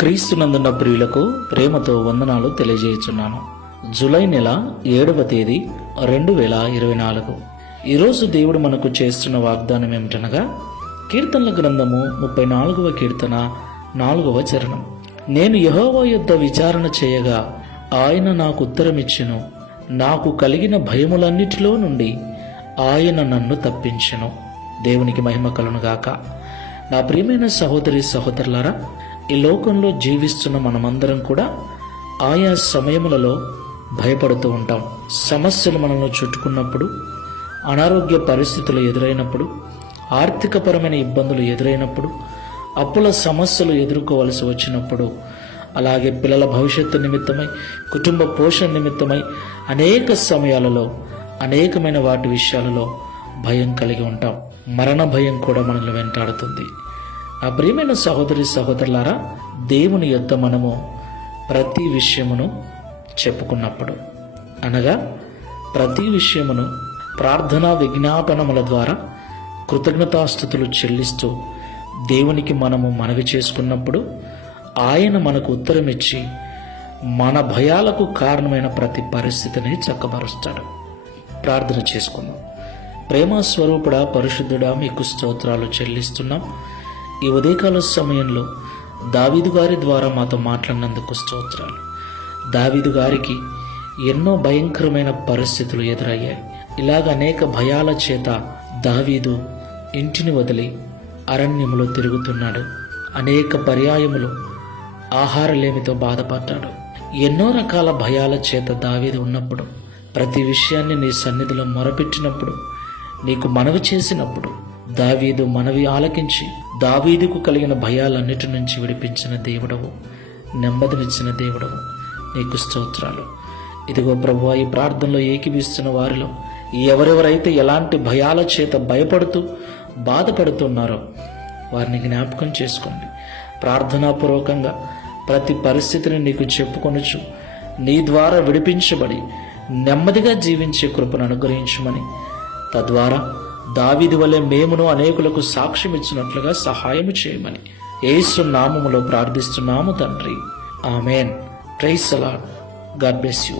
క్రీస్తునందున్న ప్రియులకు ప్రేమతో వందనాలు తెలియజేయుచున్నాను. జూలై నెల 7వ తేదీ 2024. ఈరోజు దేవుడు మనకు చేస్తున్న వాగ్దానం ఏమిటనగా, కీర్తనల గ్రంథము 34వ కీర్తన 4వ చరణం. నేను యెహోవా యొద్ద విచారణ చేయగా ఆయన నాకు ఉత్తరమిచ్చెను. నాకు కలిగిన భయములన్నిటిలో నుండి ఆయన నన్ను తప్పించెను. దేవునికి మహిమ కలుగునుగాక. నా ప్రియమైన సహోదరి సహోదరులారా, ఈ లోకంలో జీవిస్తున్న మనమందరం కూడా ఆయా సమయములలో భయపడుతూ ఉంటాం. సమస్యలు మనల్ని చుట్టుకున్నప్పుడు, అనారోగ్య పరిస్థితులు ఎదురైనప్పుడు, ఆర్థికపరమైన ఇబ్బందులు ఎదురైనప్పుడు, అప్పుల సమస్యలు ఎదుర్కోవలసి వచ్చినప్పుడు, అలాగే పిల్లల భవిష్యత్తు నిమిత్తమై, కుటుంబ పోషణ నిమిత్తమై అనేక సమయాలలో అనేకమైన వాటి విషయాలలో భయం కలిగి ఉంటాం. మరణ భయం కూడా మనల్ని వెంటాడుతుంది. ఆ ప్రియమైన సహోదరి సహోదరులారా, దేవుని యొద్ద మనము ప్రతి విషయమును చెప్పుకున్నప్పుడు, అనగా ప్రతి విషయమును ప్రార్థనా విజ్ఞాపనముల ద్వారా కృతజ్ఞతాస్తుతులు చెల్లిస్తూ దేవునికి మనము మనవి చేసుకున్నప్పుడు, ఆయన మనకు ఉత్తరమిచ్చి మన భయాలకు కారణమైన ప్రతి పరిస్థితిని చక్కబరుస్తాడు. ప్రార్థన చేసుకుందాం. ప్రేమ స్వరూపుడా, పరిశుద్ధుడా, మీకు స్తోత్రాలు చెల్లిస్తున్నాం. ఈ ఉదయకాల సమయంలో దావీదు గారి ద్వారా మాతో మాట్లాడినందుకు స్తోత్రాలు. దావీదు గారికి ఎన్నో భయంకరమైన పరిస్థితులు ఎదురయ్యాయి. ఇలాగ అనేక భయాల చేత దావీదు ఇంటిని వదిలి అరణ్యములో తిరుగుతున్నాడు. అనేక పర్యాయములు ఆహారలేమితో బాధపడ్డాడు. ఎన్నో రకాల భయాల చేత దావీదు ఉన్నప్పుడు, ప్రతి విషయాన్ని నీ సన్నిధిలో మొరపెట్టినప్పుడు, నీకు మనవి చేసినప్పుడు, దావీదు మనవి ఆలకించి దావీదుకు కలిగిన భయాలన్నిటి నుంచి విడిపించిన దేవుడవు, నెమ్మదినిచ్చిన దేవుడవు, నీకు స్తోత్రాలు. ఇదిగో ప్రభువా, ఈ ప్రార్థనలో ఏకీభిస్తున్న వారిలో ఎవరెవరైతే ఎలాంటి భయాల చేత భయపడుతూ బాధపడుతున్నారో వారిని జ్ఞాపకం చేసుకోండి. ప్రార్థనాపూర్వకంగా ప్రతి పరిస్థితిని నీకు చెప్పుకొనుచు నీ ద్వారా విడిపించబడి నెమ్మదిగా జీవించే కృపను అనుగ్రహించమని, తద్వారా దావీదు వలె మేమును అనేకులకు సాక్ష్యం ఇచ్చినట్లుగా సహాయము చేయమని యేసు నామములో ప్రార్థిస్తున్నాము తండ్రి. ఆమేన్. Praise the lord. God bless you.